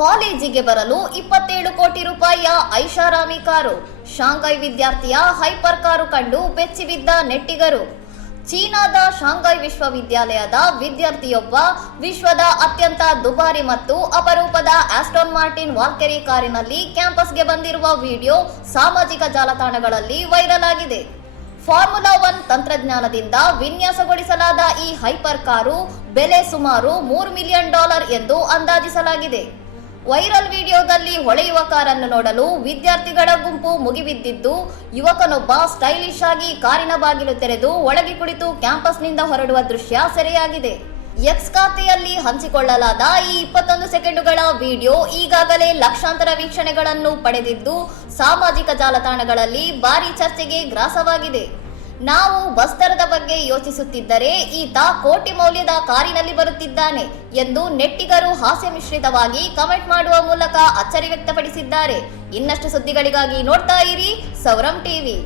ಕಾಲೇಜಿಗೆ ಬರಲು 27 ಕೋಟಿ ರೂಪಾಯಿಯ ಐಷಾರಾಮಿ ಕಾರು. ಶಾಂಘೈ ವಿದ್ಯಾರ್ಥಿಯ ಹೈಪರ್ ಕಾರು ಕಂಡು ಬೆಚ್ಚಿಬಿದ್ದ ನೆಟ್ಟಿಗರು. ಚೀನಾದ ಶಾಂಘೈ ವಿಶ್ವವಿದ್ಯಾಲಯದ ವಿದ್ಯಾರ್ಥಿಯೊಬ್ಬ ವಿಶ್ವದ ಅತ್ಯಂತ ದುಬಾರಿ ಮತ್ತು ಅಪರೂಪದ ಆಸ್ಟನ್ ಮಾರ್ಟಿನ್ ವಾಲ್ಕೆರಿ ಕಾರಿನಲ್ಲಿ ಕ್ಯಾಂಪಸ್ಗೆ ಬಂದಿರುವ ವಿಡಿಯೋ ಸಾಮಾಜಿಕ ಜಾಲತಾಣಗಳಲ್ಲಿ ವೈರಲ್ ಆಗಿದೆ. ಫಾರ್ಮುಲಾ 1 ತಂತ್ರಜ್ಞಾನದಿಂದ ವಿನ್ಯಾಸಗೊಳಿಸಲಾದ ಈ ಹೈಪರ್ ಕಾರು ಬೆಲೆ ಸುಮಾರು $3 ಮಿಲಿಯನ್ ಎಂದು ಅಂದಾಜಿಸಲಾಗಿದೆ. ವೈರಲ್ ವಿಡಿಯೋದಲ್ಲಿ ಹೊಳೆಯುವ ಕಾರನ್ನು ನೋಡಲು ವಿದ್ಯಾರ್ಥಿಗಳ ಗುಂಪು ಮುಗಿಬಿದ್ದಿದ್ದು, ಯುವಕನೊಬ್ಬ ಸ್ಟೈಲಿಶ್ ಆಗಿ ಕಾರಿನ ಬಾಗಿಲು ತೆರೆದು ಒಳಗೆ ಕುಳಿತು ಕ್ಯಾಂಪಸ್ನಿಂದ ಹೊರಡುವ ದೃಶ್ಯ ಸೆರೆಯಾಗಿದೆ. ಎಕ್ಸ್ ಖಾತೆಯಲ್ಲಿ ಹಂಚಿಕೊಳ್ಳಲಾದ ಈ 21 ಸೆಕೆಂಡುಗಳ ವಿಡಿಯೋ ಈಗಾಗಲೇ ಲಕ್ಷಾಂತರ ವೀಕ್ಷಣೆಗಳನ್ನು ಪಡೆದಿದ್ದು, ಸಾಮಾಜಿಕ ಜಾಲತಾಣಗಳಲ್ಲಿ ಭಾರೀ ಚರ್ಚೆಗೆ ಗ್ರಾಸವಾಗಿದೆ. ನಾವು ಬಸ್ ದರದ ಬಗ್ಗೆ ಯೋಚಿಸುತ್ತಿದ್ದರೆ ಈತ ಕೋಟಿ ಮೌಲ್ಯದ ಕಾರಿನಲ್ಲಿ ಬರುತ್ತಿದ್ದಾನೆ ಎಂದು ನೆಟ್ಟಿಗರು ಹಾಸ್ಯ ಮಿಶ್ರಿತವಾಗಿ ಕಮೆಂಟ್ ಮಾಡುವ ಮೂಲಕ ಅಚ್ಚರಿ ವ್ಯಕ್ತಪಡಿಸಿದ್ದಾರೆ. ಇನ್ನಷ್ಟು ಸುದ್ದಿಗಳಿಗಾಗಿ ನೋಡ್ತಾ ಇರಿ ಸೌರಂ ಟಿವಿ.